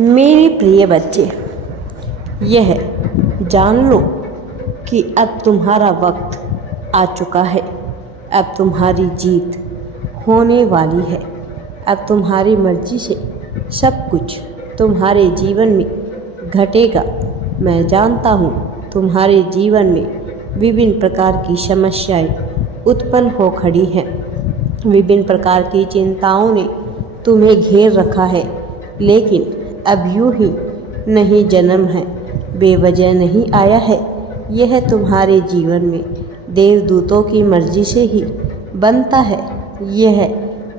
मेरे प्रिय बच्चे, यह जान लो कि अब तुम्हारा वक्त आ चुका है। अब तुम्हारी जीत होने वाली है। अब तुम्हारी मर्जी से सब कुछ तुम्हारे जीवन में घटेगा। मैं जानता हूँ तुम्हारे जीवन में विभिन्न प्रकार की समस्याएं उत्पन्न हो खड़ी हैं। विभिन्न प्रकार की चिंताओं ने तुम्हें घेर रखा है, लेकिन अब यूं ही नहीं जन्म है, बेवजह नहीं आया है। यह तुम्हारे जीवन में देवदूतों की मर्जी से ही बनता है। यह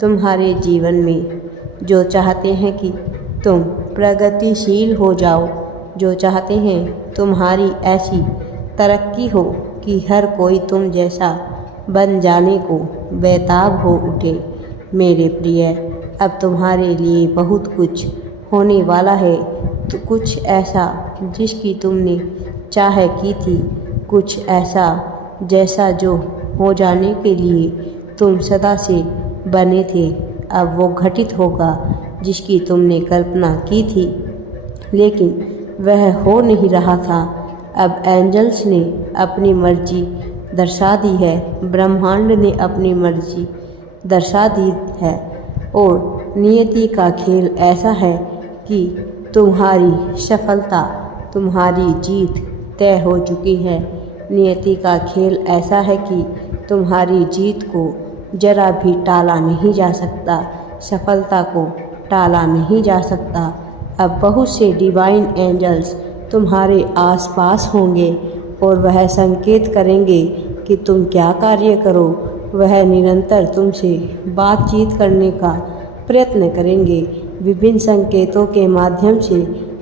तुम्हारे जीवन में जो चाहते हैं कि तुम प्रगतिशील हो जाओ, जो चाहते हैं तुम्हारी ऐसी तरक्की हो कि हर कोई तुम जैसा बन जाने को बेताब हो उठे। मेरे प्रिय, अब तुम्हारे लिए बहुत कुछ होने वाला है। तो कुछ ऐसा जिसकी तुमने चाह की थी, कुछ ऐसा जैसा जो हो जाने के लिए तुम सदा से बने थे, अब वो घटित होगा जिसकी तुमने कल्पना की थी, लेकिन वह हो नहीं रहा था। अब एंजल्स ने अपनी मर्जी दर्शा दी है, ब्रह्मांड ने अपनी मर्जी दर्शा दी है और नियति का खेल ऐसा है कि तुम्हारी सफलता, तुम्हारी जीत तय हो चुकी है। नियति का खेल ऐसा है कि तुम्हारी जीत को जरा भी टाला नहीं जा सकता, सफलता को टाला नहीं जा सकता। अब बहुत से डिवाइन एंजल्स तुम्हारे आसपास होंगे और वह संकेत करेंगे कि तुम क्या कार्य करो। वह निरंतर तुमसे बातचीत करने का प्रयत्न करेंगे। विभिन्न संकेतों के माध्यम से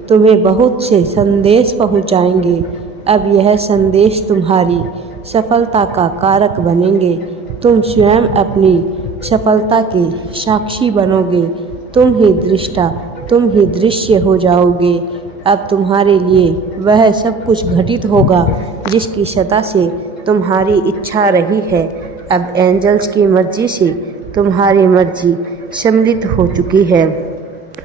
तुम्हें बहुत से संदेश पहुंचाएंगे। अब यह संदेश तुम्हारी सफलता का कारक बनेंगे। तुम स्वयं अपनी सफलता के साक्षी बनोगे। तुम ही दृष्टा, तुम ही दृश्य हो जाओगे। अब तुम्हारे लिए वह सब कुछ घटित होगा जिसकी सदा से तुम्हारी इच्छा रही है। अब एंजल्स की मर्जी से तुम्हारी मर्जी सम्मिलित हो चुकी है,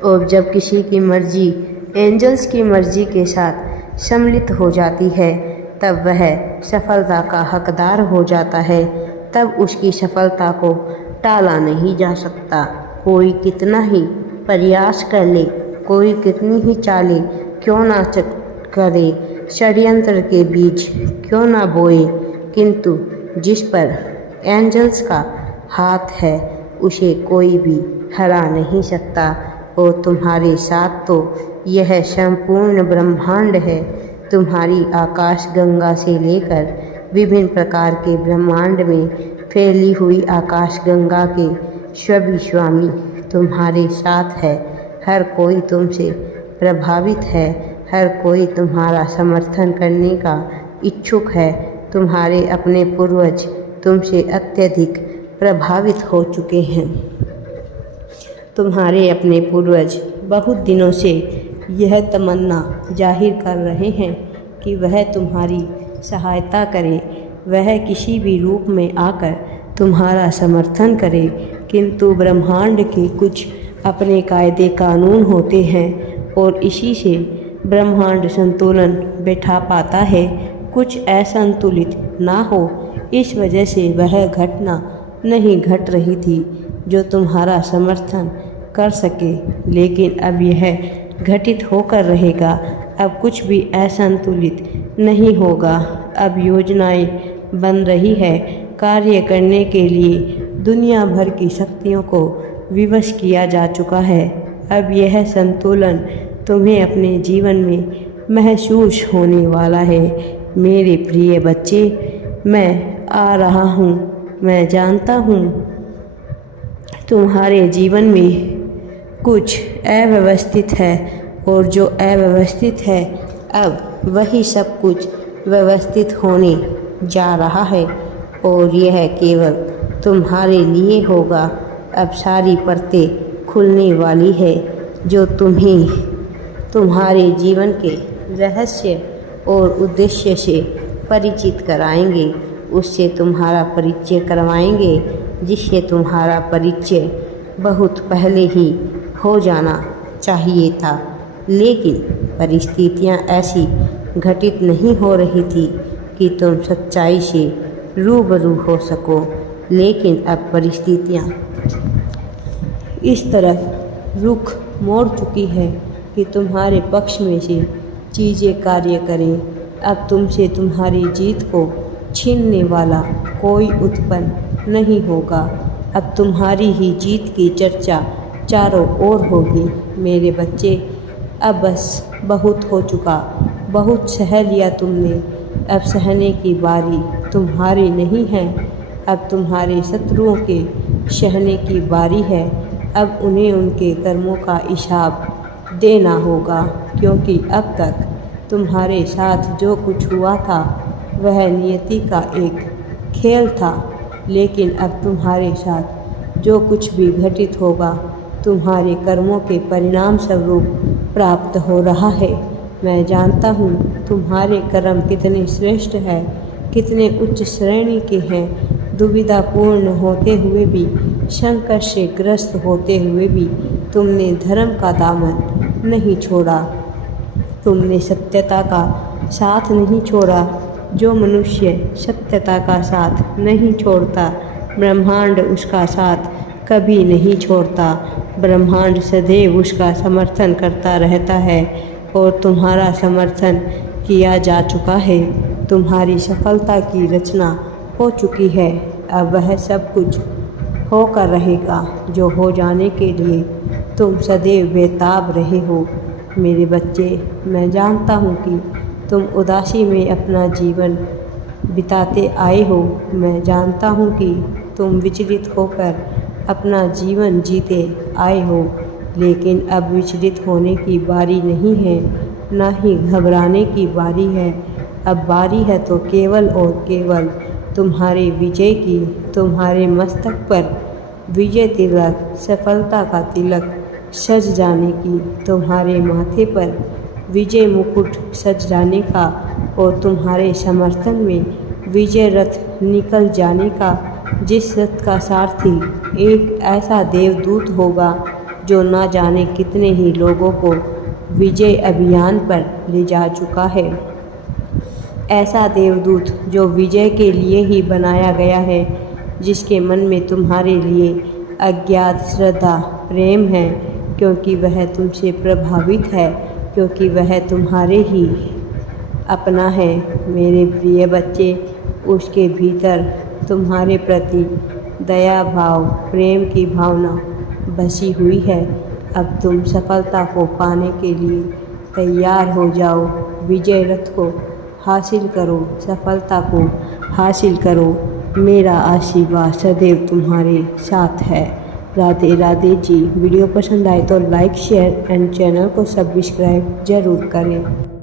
और जब किसी की मर्जी एंजल्स की मर्जी के साथ सम्मिलित हो जाती है, तब वह सफलता का हकदार हो जाता है। तब उसकी सफलता को टाला नहीं जा सकता। कोई कितना ही प्रयास कर ले, कोई कितनी ही चाले क्यों ना करे, षड्यंत्र के बीज क्यों ना बोए, किंतु जिस पर एंजल्स का हाथ है उसे कोई भी हरा नहीं सकता। और तुम्हारे साथ तो यह संपूर्ण ब्रह्मांड है। तुम्हारी आकाश गंगा से लेकर विभिन्न प्रकार के ब्रह्मांड में फैली हुई आकाश गंगा के सभी स्वामी तुम्हारे साथ है। हर कोई तुमसे प्रभावित है, हर कोई तुम्हारा समर्थन करने का इच्छुक है। तुम्हारे अपने पूर्वज तुमसे अत्यधिक प्रभावित हो चुके हैं। तुम्हारे अपने पूर्वज बहुत दिनों से यह तमन्ना जाहिर कर रहे हैं कि वह तुम्हारी सहायता करे, वह किसी भी रूप में आकर तुम्हारा समर्थन करे, किंतु ब्रह्मांड के कुछ अपने कायदे कानून होते हैं और इसी से ब्रह्मांड संतुलन बैठा पाता है। कुछ असंतुलित ना हो, इस वजह से वह घटना नहीं घट रही थी जो तुम्हारा समर्थन कर सके, लेकिन अब यह घटित होकर रहेगा। अब कुछ भी असंतुलित नहीं होगा। अब योजनाएं बन रही है, कार्य करने के लिए दुनिया भर की शक्तियों को विवश किया जा चुका है। अब यह संतुलन तुम्हें अपने जीवन में महसूस होने वाला है। मेरे प्रिय बच्चे, मैं आ रहा हूँ। मैं जानता हूँ तुम्हारे जीवन में कुछ अव्यवस्थित है, और जो अव्यवस्थित है अब वही सब कुछ व्यवस्थित होने जा रहा है, और यह केवल तुम्हारे लिए होगा। अब सारी परतें खुलने वाली है जो तुम्हें तुम्हारे जीवन के रहस्य और उद्देश्य से परिचित कराएंगे, उससे तुम्हारा परिचय करवाएंगे जिससे तुम्हारा परिचय बहुत पहले ही हो जाना चाहिए था। लेकिन परिस्थितियाँ ऐसी घटित नहीं हो रही थी कि तुम सच्चाई से रूबरू हो सको। लेकिन अब परिस्थितियाँ इस तरफ रुख मोड़ चुकी है कि तुम्हारे पक्ष में से चीज़ें कार्य करें। अब तुमसे तुम्हारी जीत को छीनने वाला कोई उत्पन्न नहीं होगा। अब तुम्हारी ही जीत की चर्चा चारों ओर होगी। मेरे बच्चे, अब बस बहुत हो चुका, बहुत सह लिया तुमने। अब सहने की बारी तुम्हारी नहीं है, अब तुम्हारे शत्रुओं के सहने की बारी है। अब उन्हें उनके कर्मों का हिसाब देना होगा, क्योंकि अब तक तुम्हारे साथ जो कुछ हुआ था वह नियति का एक खेल था। लेकिन अब तुम्हारे साथ जो कुछ भी घटित होगा तुम्हारे कर्मों के परिणाम स्वरूप प्राप्त हो रहा है। मैं जानता हूँ तुम्हारे कर्म कितने श्रेष्ठ हैं, कितने उच्च श्रेणी के हैं। दुविधापूर्ण होते हुए भी, संकट से ग्रस्त होते हुए भी तुमने धर्म का दामन नहीं छोड़ा, तुमने सत्यता का साथ नहीं छोड़ा। जो मनुष्य सत्यता का साथ नहीं छोड़ता, ब्रह्मांड उसका साथ कभी नहीं छोड़ता। ब्रह्मांड सदैव उसका समर्थन करता रहता है और तुम्हारा समर्थन किया जा चुका है। तुम्हारी सफलता की रचना हो चुकी है। अब वह सब कुछ होकर रहेगा जो हो जाने के लिए तुम सदैव बेताब रहे हो। मेरे बच्चे, मैं जानता हूँ कि तुम उदासी में अपना जीवन बिताते आए हो। मैं जानता हूँ कि तुम विचलित होकर अपना जीवन जीते आए हो। लेकिन अब विचलित होने की बारी नहीं है, ना ही घबराने की बारी है। अब बारी है तो केवल और केवल तुम्हारे विजय की। तुम्हारे मस्तक पर विजय तिलक, सफलता का तिलक सज जाने की, तुम्हारे माथे पर विजय मुकुट सज जाने का और तुम्हारे समर्थन में विजय रथ निकल जाने का। जिस रथ का सारथी एक ऐसा देवदूत होगा जो न जाने कितने ही लोगों को विजय अभियान पर ले जा चुका है। ऐसा देवदूत जो विजय के लिए ही बनाया गया है, जिसके मन में तुम्हारे लिए अज्ञात श्रद्धा प्रेम है, क्योंकि वह तुमसे प्रभावित है, क्योंकि वह तुम्हारे ही अपना है। मेरे प्रिय बच्चे, उसके भीतर तुम्हारे प्रति दया भाव, प्रेम की भावना बसी हुई है। अब तुम सफलता को पाने के लिए तैयार हो जाओ। विजय रथ को हासिल करो, सफलता को हासिल करो। मेरा आशीर्वाद सदैव तुम्हारे साथ है। राधे राधे जी। वीडियो पसंद आए तो लाइक, शेयर एंड चैनल को सब्सक्राइब जरूर करें।